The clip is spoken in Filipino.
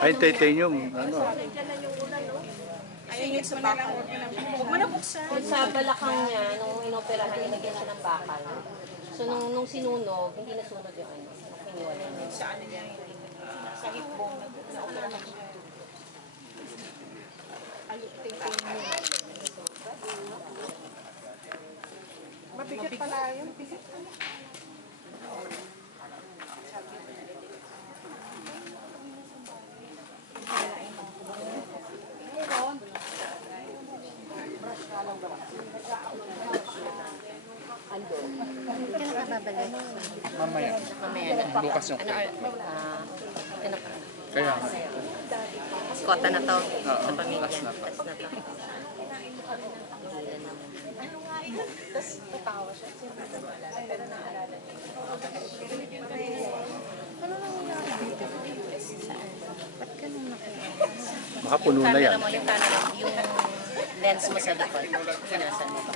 Ay, titanium. Ano? Ayun yung sa bakal. Huwag mo na buksan. Sa balakang niya, nung inoperahan, nilagyan siya ng bakal. So, nung sinunog, hindi nasunog yung ano. Iniwala niya. Sa ano niya, sa hipbong na-operahan siya. Mabigat pala yun. Bigat pala. Kailan ka babalik? Mamaya. Mamaya na. Bukas yung Ano ka? Kaya nga. Kota na to. Sa pamilya. Last na to. Last na to. Tapos tatawa siya. Siyempre na maalala. Pero naalala niya. Ano nangyayari dito? Saan? Ba't ka nung nakilala? Baka puno na yan. Yung camera mo, yung lens mo sa likod. Sinasan mo.